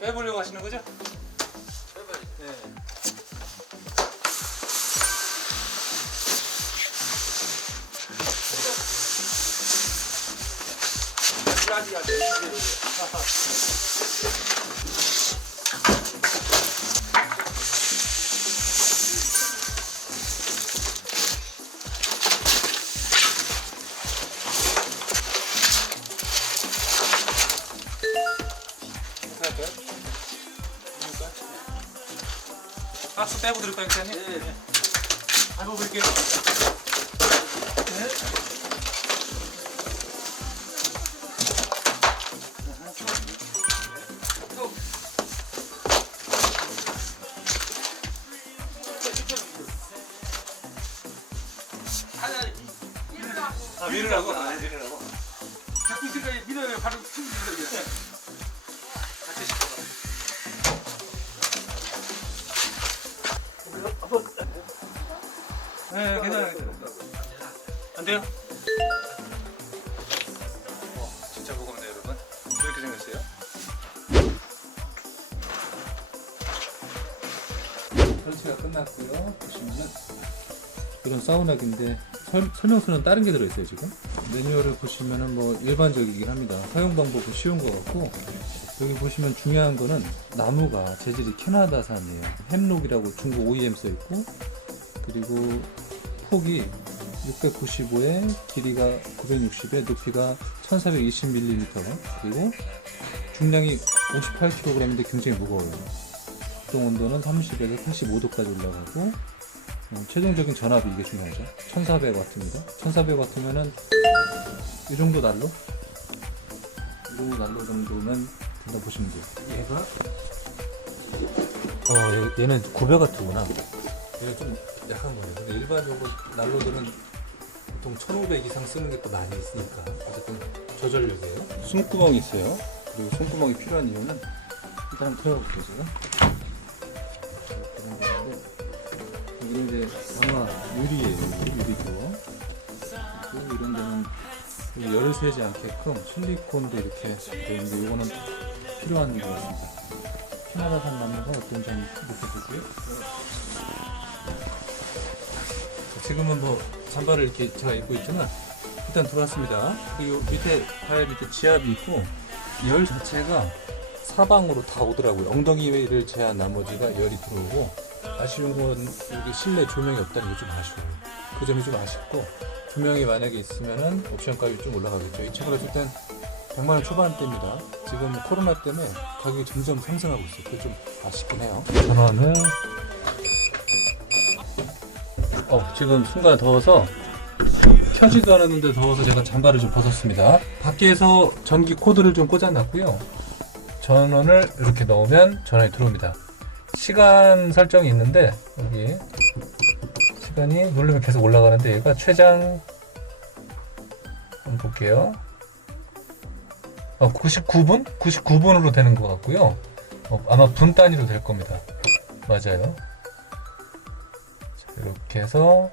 빼보려고 하시는 거죠? 빼봐야지. 네. 박스 빼고 드릴까요, 형님? 네. 한번 볼게요. 네. 아, 밀으라고? 아, 밀으라고? 자꾸 있으니까 밀어요. 바로 튕기는 거야. 같이 시켜봐. 네, 괜찮아요. 안 돼요? 진짜 무겁네, 여러분. 이렇게 생겼어요. 설치가 끝났고요. 보시면은 이런 사우나기인데 설명서는 다른 게 들어있어요. 지금 매뉴얼을 보시면은 뭐 일반적이긴 합니다. 사용 방법은 쉬운 것 같고, 여기 보시면 중요한 거는 나무가 재질이 캐나다산이에요. 햄록이라고 중국 OEM 써있고, 그리고 폭이 695에 길이가 960에 높이가 1420mm, 그리고 중량이 58kg인데 굉장히 무거워요. 작동 온도는 30에서 85도까지 올라가고, 최종적인 전압이 이게 중요하죠. 1400W입니다. 1400W면은 이 정도 난로? 이 정도 난로 정도면 된다 보시면 돼요. 얘가? 얘는 900W구나. 얘가 좀 약한 거예요. 근데 일반적으로 난로들은 보통 1500 이상 쓰는 게 또 많이 있으니까 어쨌든 저전력이에요. 숨구멍이 있어요. 그리고 숨구멍이 필요한 이유는 일단 한번 틀어볼게요. 지금 여기는 이제 아마 유리예요. 유리도. 그리고 이런 데는 열을 새지 않게끔 실리콘도 이렇게 되어 있는데, 이거는 필요한 것 같습니다. 캐나다산 나무가 어떤 점 느껴보고요. 지금은 뭐 잠바를 이렇게 제가 입고 있지만 일단 들어왔습니다. 그리고 밑에 발 밑에 지압이 있고, 열 자체가 사방으로 다 오더라고요. 엉덩이를 제한 나머지가 열이 들어오고, 아쉬운 건 여기 실내 조명이 없다는 게 좀 아쉬워요. 그 점이 좀 아쉽고, 조명이 만약에 있으면은 옵션 값이 좀 올라가겠죠. 이 차가 어쨌든 100만원 초반대입니다. 지금 코로나 때문에 가격이 점점 상승하고 있어요. 그게 좀 아쉽긴 해요. 전원을 지금 순간 더워서 켜지도 않았는데 더워서 제가 잠바를 좀 벗었습니다. 밖에서 전기 코드를 좀 꽂아놨고요. 전원을 이렇게 넣으면 전원이 들어옵니다. 시간 설정이 있는데, 여기 시간이 누르면 계속 올라가는데, 얘가 최장 한번 볼게요. 99분? 99분으로 되는 것 같고요. 아마 분 단위로 될 겁니다. 맞아요. 자, 이렇게 해서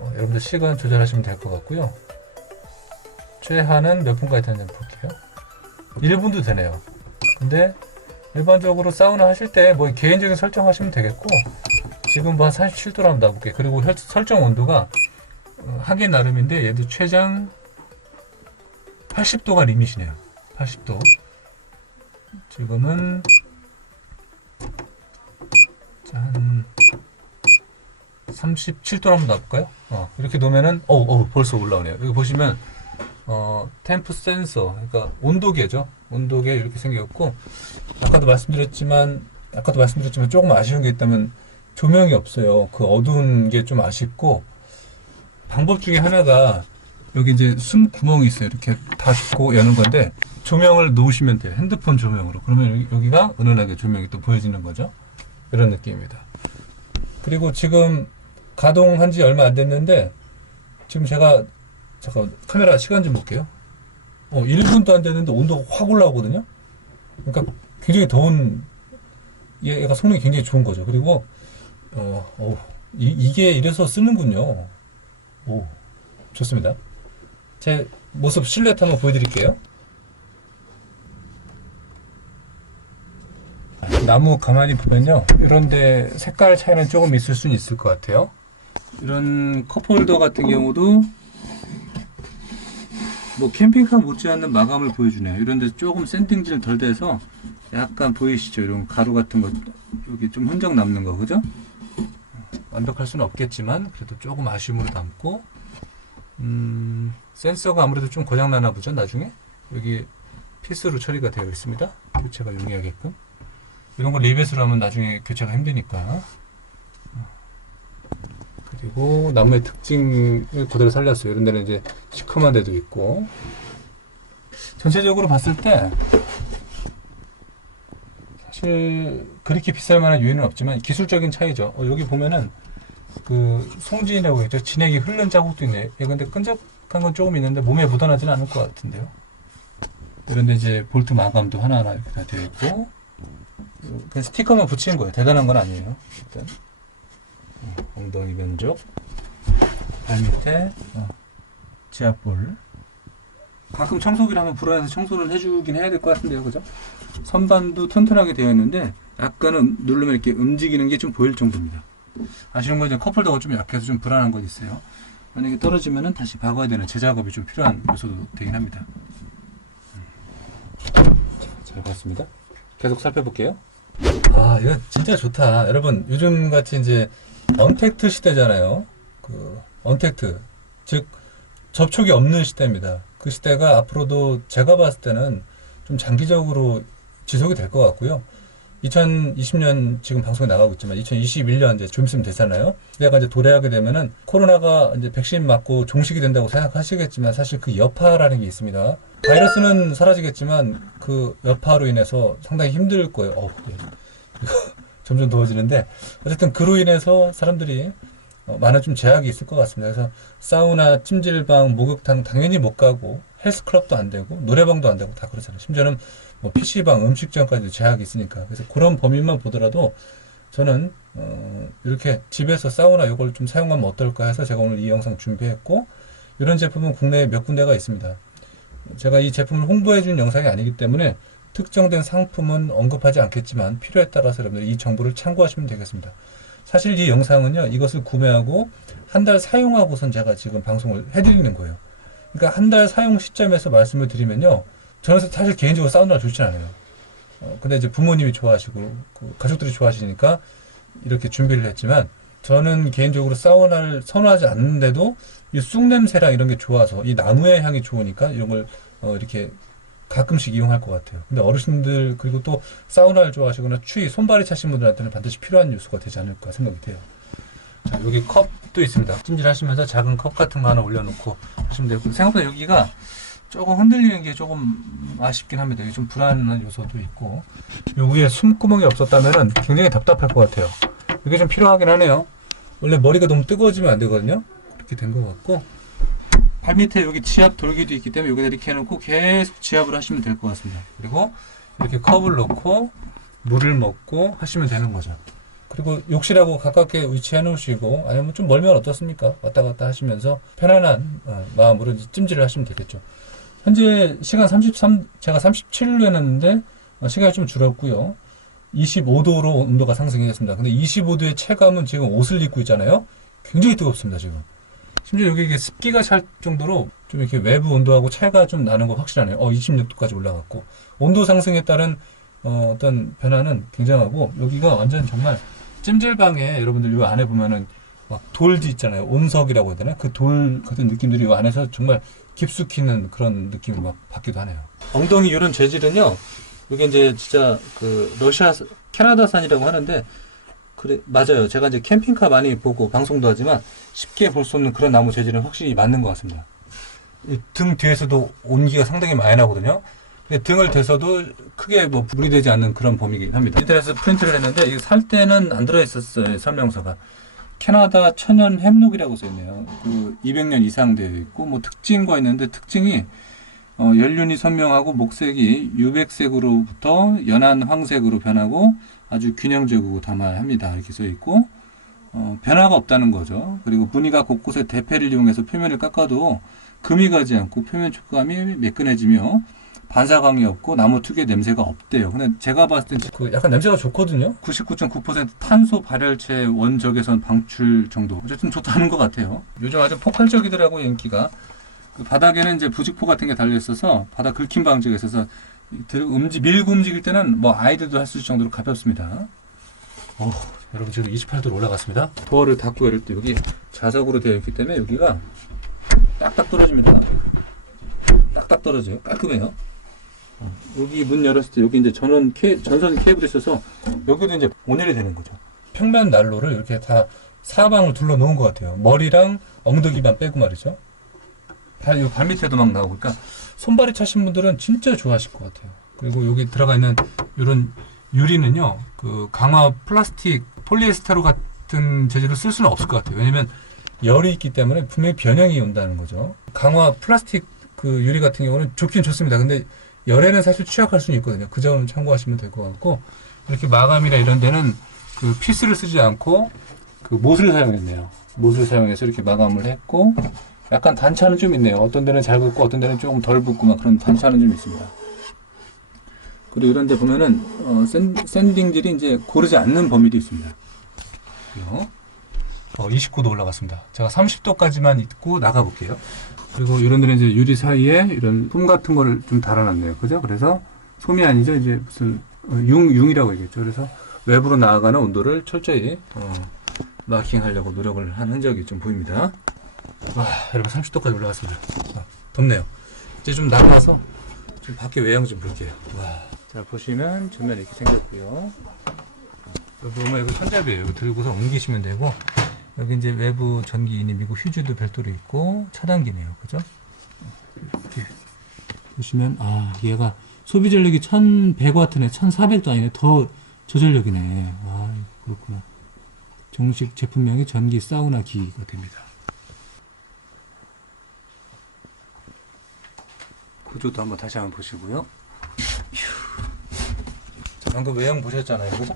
여러분들 시간 조절하시면 될 것 같고요. 최하는 몇 분까지 되는지 볼게요. 1분도 되네요. 근데 일반적으로 사우나 하실 때 뭐 개인적인 설정하시면 되겠고, 지금 뭐 한 47도로 한번 놔볼게요. 그리고 설정 온도가 하기 나름인데, 얘도 최장 80도가 리밋이네요. 80도. 지금은 한 37도로 한번 놔볼까요? 이렇게 놓으면은 벌써 올라오네요. 여기 보시면 템프 센서, 그러니까 온도계죠. 온도계 이렇게 생겼고, 아까도 말씀드렸지만 조금 아쉬운 게 있다면 조명이 없어요. 그 어두운 게 좀 아쉽고, 방법 중에 하나가 여기 이제 숨 구멍이 있어요. 이렇게 닫고 여는 건데, 조명을 놓으시면 돼요. 핸드폰 조명으로. 그러면 여기가 은은하게 조명이 또 보여지는 거죠. 이런 느낌입니다. 그리고 지금 가동한 지 얼마 안 됐는데, 지금 제가 잠깐 카메라 시간 좀 볼게요. 1분도 안 됐는데 온도가 확 올라오거든요. 그러니까 굉장히 더운, 얘가 성능이 굉장히 좋은 거죠. 그리고 이게 이래서 쓰는군요. 좋습니다. 제 모습 실루엣 한번 보여드릴게요. 나무 가만히 보면요, 이런데 색깔 차이는 조금 있을 수는 있을 것 같아요. 이런 컵홀더 같은 경우도 뭐 캠핑카 못지않는 마감을 보여주네요. 이런데 조금 샌딩질 덜 돼서 약간 보이시죠? 이런 가루 같은 거 여기 좀 흔적 남는 거, 그죠? 완벽할 수는 없겠지만 그래도 조금 아쉬움으로 남고, 센서가 아무래도 좀 고장 나나 보죠. 나중에 여기 피스로 처리가 되어 있습니다. 교체가 용이하게끔. 이런 거 리벳으로 하면 나중에 교체가 힘드니까. 그리고 나무의 특징을 그대로 살렸어요. 이런 데는 이제 시커먼 데도 있고. 전체적으로 봤을 때 사실 그렇게 비쌀 만한 요인은 없지만 기술적인 차이죠. 여기 보면은 그 송진이라고 했죠. 진액이 흐른 자국도 있네요. 근데 끈적한 건 조금 있는데 몸에 묻어나지는 않을 것 같은데요. 이런데 이제 볼트 마감도 하나하나 이렇게 다 되어 있고, 그냥 스티커만 붙이는 거예요. 대단한 건 아니에요. 일단 엉덩이 면적, 발 밑에 지압볼. 가끔 청소기를 하면 불안해서 청소를 해주긴 해야 될 것 같은데요, 그죠? 선반도 튼튼하게 되어 있는데 약간은 누르면 이렇게 움직이는 게 좀 보일 정도입니다. 아쉬운 건 이제 컵홀더가 좀 약해서 좀 불안한 건 있어요. 만약에 떨어지면은 다시 박아야 되는 재작업이 좀 필요한 요소도 되긴 합니다. 잘 봤습니다. 계속 살펴볼게요. 아, 이거 진짜 좋다. 여러분, 요즘 같이 이제 언택트 시대잖아요. 그 언택트, 즉 접촉이 없는 시대입니다. 그 시대가 앞으로도 제가 봤을 때는 좀 장기적으로 지속이 될 것 같고요. 2020년 지금 방송에 나가고 있지만 2021년 이제 좀 있으면 되잖아요. 내가 이제 도래하게 되면은 코로나가 이제 백신 맞고 종식이 된다고 생각하시겠지만 사실 그 여파라는 게 있습니다. 바이러스는 사라지겠지만 그 여파로 인해서 상당히 힘들 거예요. 네. 이거 점점 더워지는데 어쨌든 그로 인해서 사람들이 많은 좀 제약이 있을 것 같습니다. 그래서 사우나, 찜질방, 목욕탕 당연히 못 가고 헬스클럽도 안 되고 노래방도 안 되고 다 그렇잖아요. 심지어는 뭐 PC방, 음식점까지도 제약이 있으니까. 그래서 그런 범위만 보더라도 저는 이렇게 집에서 사우나 이걸 좀 사용하면 어떨까 해서 제가 오늘 이 영상 준비했고, 이런 제품은 국내에 몇 군데가 있습니다. 제가 이 제품을 홍보해 준 영상이 아니기 때문에 특정된 상품은 언급하지 않겠지만 필요에 따라서 여러분들 이 정보를 참고하시면 되겠습니다. 사실 이 영상은요, 이것을 구매하고 한 달 사용하고선 제가 지금 방송을 해드리는 거예요. 그러니까 한 달 사용 시점에서 말씀을 드리면요, 저는 사실 개인적으로 사우나를 좋진 않아요. 근데 이제 부모님이 좋아하시고 그 가족들이 좋아하시니까 이렇게 준비를 했지만, 저는 개인적으로 사우나를 선호하지 않는데도 이 쑥 냄새랑 이런 게 좋아서, 이 나무의 향이 좋으니까 이런 걸 이렇게 가끔씩 이용할 것 같아요. 근데 어르신들, 그리고 또 사우나를 좋아하시거나 추위, 손발이 차신 분들한테는 반드시 필요한 요소가 되지 않을까 생각이 돼요. 자, 여기 컵도 있습니다. 찜질하시면서 작은 컵 같은 거 하나 올려놓고 하시면 되고, 생각보다 여기가 조금 흔들리는 게 조금 아쉽긴 합니다. 이게 좀 불안한 요소도 있고, 요 위에 숨구멍이 없었다면은 굉장히 답답할 것 같아요. 이게 좀 필요하긴 하네요. 원래 머리가 너무 뜨거워지면 안 되거든요. 그렇게 된 것 같고, 발 밑에 여기 지압 돌기도 있기 때문에 여기다 이렇게 해놓고 계속 지압을 하시면 될 것 같습니다. 그리고 이렇게 컵을 넣고 물을 먹고 하시면 되는 거죠. 그리고 욕실하고 가깝게 위치해 놓으시고, 아니면 좀 멀면 어떻습니까? 왔다 갔다 하시면서 편안한 마음으로 이제 찜질을 하시면 되겠죠. 현재 시간 제가 37로 해놨는데 시간이 좀 줄었고요. 25도로 온도가 상승이 됐습니다. 근데 25도의 체감은 지금 옷을 입고 있잖아요. 굉장히 뜨겁습니다, 지금. 심지어 여기 이게 습기가 찰 정도로 좀 이렇게 외부 온도하고 차이가 좀 나는 거 확실하네요. 26도까지 올라갔고, 온도 상승에 따른 어떤 변화는 굉장하고, 여기가 완전 정말 찜질방에 여러분들 이 안에 보면은 막 돌지 있잖아요. 온석이라고 해야 되나? 그 돌 같은 느낌들이 이 안에서 정말 깊숙이 있는 그런 느낌이 막 받기도 하네요. 엉덩이 이런 재질은요, 이게 이제 진짜 그 러시아, 캐나다산이라고 하는데, 그래, 맞아요. 제가 이제 캠핑카 많이 보고 방송도 하지만 쉽게 볼 수 없는 그런 나무 재질은 확실히 맞는 것 같습니다. 이 등 뒤에서도 온기가 상당히 많이 나거든요. 근데 등을 대서도 크게 뭐 물이 되지 않는 그런 범위이긴 합니다. 인터넷에서 프린트를 했는데 이거 살 때는 안 들어있었어요. 설명서가. 캐나다 천연 햄록이라고 써있네요. 그 200년 이상 되어 있고, 뭐 특징과 있는데, 특징이 연륜이 선명하고 목색이 유백색으로부터 연한 황색으로 변하고 아주 균형적이고 담화합니다. 이렇게 써 있고, 변화가 없다는 거죠. 그리고 무늬가 곳곳에 대패를 이용해서 표면을 깎아도 금이 가지 않고 표면 촉감이 매끈해지며 반사광이 없고 나무 특유의 냄새가 없대요. 근데 제가 봤을 때 그 약간 냄새가 좋거든요. 99.9% 탄소 발열체 원적외선 방출 정도. 어쨌든 좋다는 것 같아요. 요즘 아주 폭발적이더라고요, 인기가. 그 바닥에는 이제 부직포 같은 게 달려 있어서 바닥 긁힘 방지가 있어서 밀고 움직일 때는 뭐 아이들도 할 수 있을 정도로 가볍습니다. 여러분 지금 28도로 올라갔습니다. 도어를 닫고 열을 때 여기 자석으로 되어 있기 때문에 여기가 딱딱 떨어집니다. 딱딱 떨어져요. 깔끔해요. 여기 문 열었을 때 여기 이제 전선 케이블이 있어서 여기도 이제 온열이 되는 거죠. 평면 난로를 이렇게 다 사방을 둘러 놓은 것 같아요. 머리랑 엉덩이만 빼고 말이죠. 발 밑에도 막 나오고, 그러니까 손발이 차신 분들은 진짜 좋아하실 것 같아요. 그리고 여기 들어가 있는 이런 유리는요, 그 강화 플라스틱, 폴리에스테로 같은 재질을 쓸 수는 없을 것 같아요. 왜냐면 열이 있기 때문에 분명히 변형이 온다는 거죠. 강화 플라스틱 그 유리 같은 경우는 좋긴 좋습니다. 근데 열에는 사실 취약할 수는 있거든요. 그 점은 참고하시면 될 것 같고, 이렇게 마감이나 이런 데는 그 피스를 쓰지 않고 그 못을 사용했네요. 못을 사용해서 이렇게 마감을 했고, 약간 단차는 좀 있네요. 어떤 데는 잘 붙고 어떤 데는 조금 덜 붙고 막 그런 단차는 좀 있습니다. 그리고 이런 데 보면은 샌딩질이 이제 고르지 않는 범위도 있습니다. 29도 올라갔습니다. 제가 30도까지만 있고 나가 볼게요. 그리고 이런 데는 이제 유리 사이에 이런 솜 같은 거를 좀 달아놨네요. 그죠? 그래서 솜이 아니죠. 이제 무슨 융이라고 얘기했죠. 그래서 외부로 나아가는 온도를 철저히 마킹하려고 노력을 한 흔적이 좀 보입니다. 와, 여러분 30도까지 올라갔습니다. 덥네요. 이제 좀 나가서 좀 밖에 외양 좀 볼게요. 와, 자 보시면 전면 이렇게 생겼고요. 여기 보면 이거 손잡이에요. 이거 들고서 옮기시면 되고, 여기 이제 외부 전기 인입이고 휴지도 별도로 있고 차단기네요. 그죠? 이렇게 보시면 얘가 소비 전력이 1100W네. 1400도 아니네. 더 저전력이네. 그렇구나. 정식 제품명이 전기 사우나 기가 됩니다. 구조도 한번 다시 한번 보시고요. 자, 방금 외형 보셨잖아요. 그죠?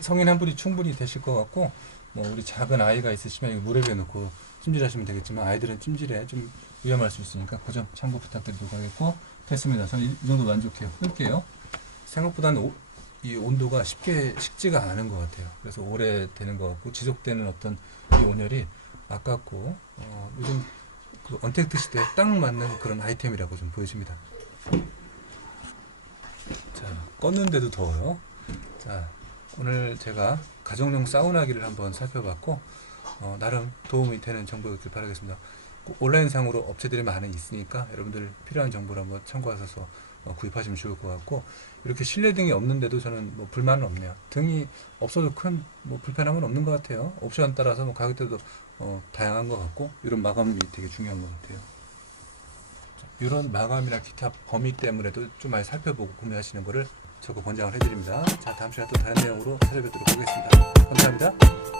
성인 한 분이 충분히 되실 것 같고, 뭐 우리 작은 아이가 있으시면 이거 물에 배놓고 찜질하시면 되겠지만, 아이들은 찜질에 좀 위험할 수 있으니까 그 점 참고 부탁드리도록 하겠고, 됐습니다. 저는 이 정도 만족해요. 끌게요. 생각보다는 이 온도가 쉽게 식지가 않은 것 같아요. 그래서 오래 되는 것 같고, 지속되는 어떤 이 온열이 아깝고, 요즘 그 언택트 시대에 딱 맞는 그런 아이템이라고 좀 보여집니다. 자, 껐는데도 더워요. 자, 오늘 제가 가정용 사우나기를 한번 살펴봤고, 나름 도움이 되는 정보였길 바라겠습니다. 온라인상으로 업체들이 많이 있으니까 여러분들 필요한 정보를 한번 참고하셔서 구입하시면 좋을 것 같고, 이렇게 실내 등이 없는데도 저는 뭐 불만은 없네요. 등이 없어도 큰 뭐 불편함은 없는 것 같아요. 옵션 따라서 뭐 가격대도 다양한 것 같고, 이런 마감이 되게 중요한 것 같아요. 이런 마감이나 기타 범위 때문에도 좀 많이 살펴보고 구매하시는 거를 적극 권장을 해드립니다. 자, 다음 시간에 또 다른 내용으로 찾아뵙도록 하겠습니다. 감사합니다.